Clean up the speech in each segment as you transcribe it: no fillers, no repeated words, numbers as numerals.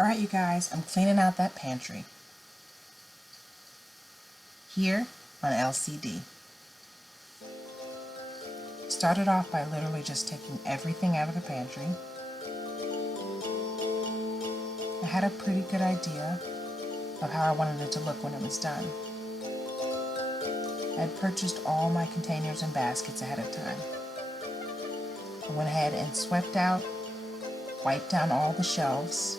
Alright you guys, I'm cleaning out that pantry. Here on LCD. Started off by literally just taking everything out of the pantry. I had a pretty good idea of how I wanted it to look when it was done. I had purchased all my containers and baskets ahead of time. I went ahead and swept out, wiped down all the shelves.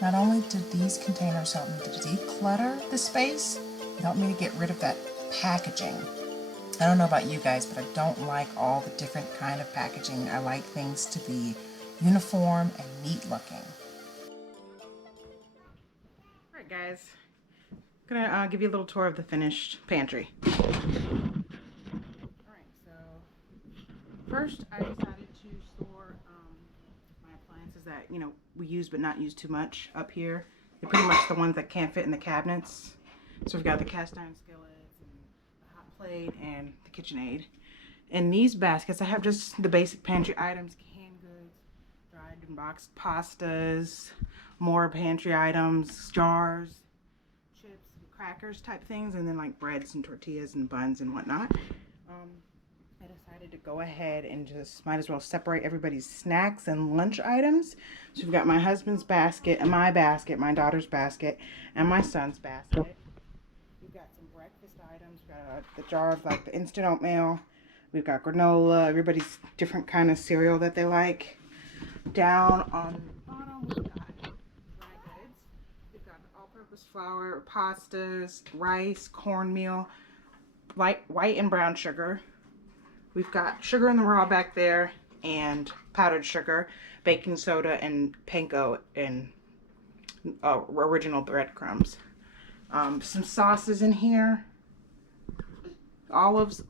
Not only did these containers help me to declutter the space, it helped me to get rid of that packaging. I don't know about you guys, but I don't like all the different kind of packaging. I like things to be uniform and neat looking. Alright guys, I'm gonna give you a little tour of the finished pantry. Alright, so first I decided to store my appliances that, you know, we use but not use too much up here. They're pretty much the ones that can't fit in the cabinets. So we've got the cast iron skillets and the hot plate and the KitchenAid. In these baskets I have just the basic pantry items, canned goods, dried and boxed pastas, more pantry items, jars, chips, crackers type things, and then like breads and tortillas and buns and whatnot. I decided to go ahead and just might as well separate everybody's snacks and lunch items. So we've got my husband's basket and my basket, my daughter's basket, and my son's basket. We've got some breakfast items. We've got the jar of like the instant oatmeal. We've got granola, everybody's different kind of cereal that they like. Down on the bottom, we've got dry goods. We've got the all-purpose flour, pastas, rice, cornmeal, white and brown sugar. We've got sugar in the raw back there, and powdered sugar, baking soda, and panko, and original breadcrumbs. Some sauces in here. Olive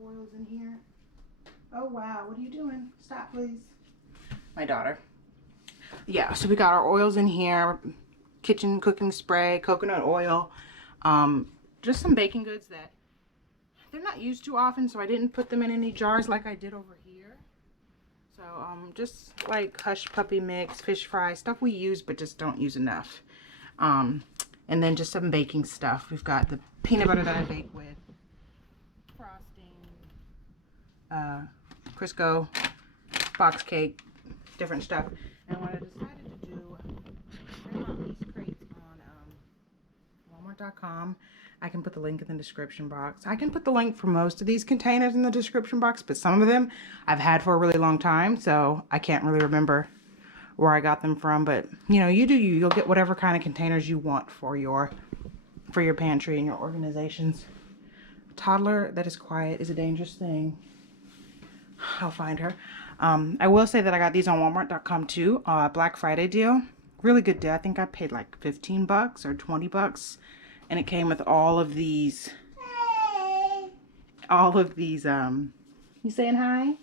oils in here. Oh wow, what are you doing? Stop please. My daughter. Yeah, so we got our oils in here. Kitchen cooking spray, coconut oil. Just some baking goods that they're not used too often, so I didn't put them in any jars like I did over here. So just like hush puppy mix, fish fry, stuff we use but just don't use enough. And then just some baking stuff. We've got the peanut butter that I bake with, frosting, Crisco, box cake, different stuff. And what I decided to do, I bought these crates on Walmart.com. I can put the link in the description box. I can put the link for most of these containers in the description box, but some of them I've had for a really long time, so I can't really remember where I got them from. But you know, you do you. You'll get whatever kind of containers you want for your pantry and your organizations. A toddler that is quiet is a dangerous thing. I'll find her. I will say that I got these on Walmart.com too. Black Friday deal. Really good deal. I think I paid like 15 bucks or 20 bucks. And it came with all of these, you saying hi?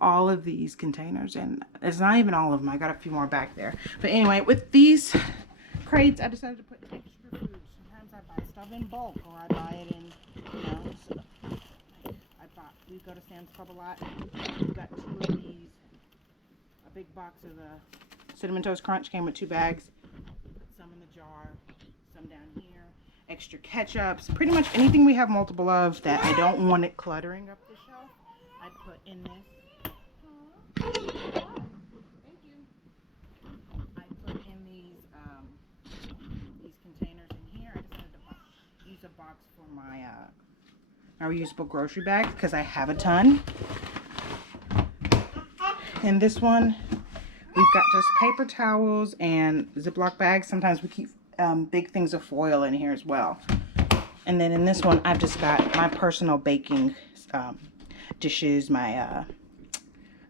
All of these containers, and it's not even all of them. I got a few more back there. But anyway, with these crates, I decided to put extra food. Sometimes I buy stuff in bulk, or I buy it in, you know, so we go to Sam's Club a lot. We got 2 of these. A big box of the Cinnamon Toast Crunch came with 2 bags. Put some in the jar, some down here. Extra ketchups, pretty much anything we have multiple of that I don't want it cluttering up the shelf, I put in this. Thank you. I put in these containers in here. I decided to use a box for my reusable grocery bags because I have a ton. In this one, we've got just paper towels and Ziploc bags. Sometimes we keep big things of foil in here as well. And then in this one, I've just got my personal baking dishes, my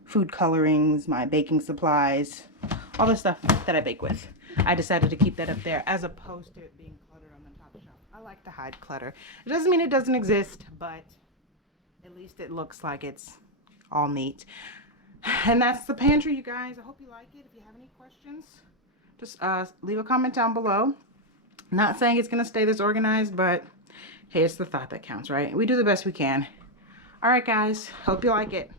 food colorings, my baking supplies, all the stuff that I bake with. I decided to keep that up there as opposed to it being cluttered on the top shelf. I like to hide clutter. It doesn't mean it doesn't exist, but at least it looks like it's all neat. And that's the pantry, you guys. I hope you like it. If you have any questions, just leave a comment down below. Not saying it's gonna stay this organized, but hey, it's the thought that counts, right? We do the best we can. All right, guys. Hope you like it.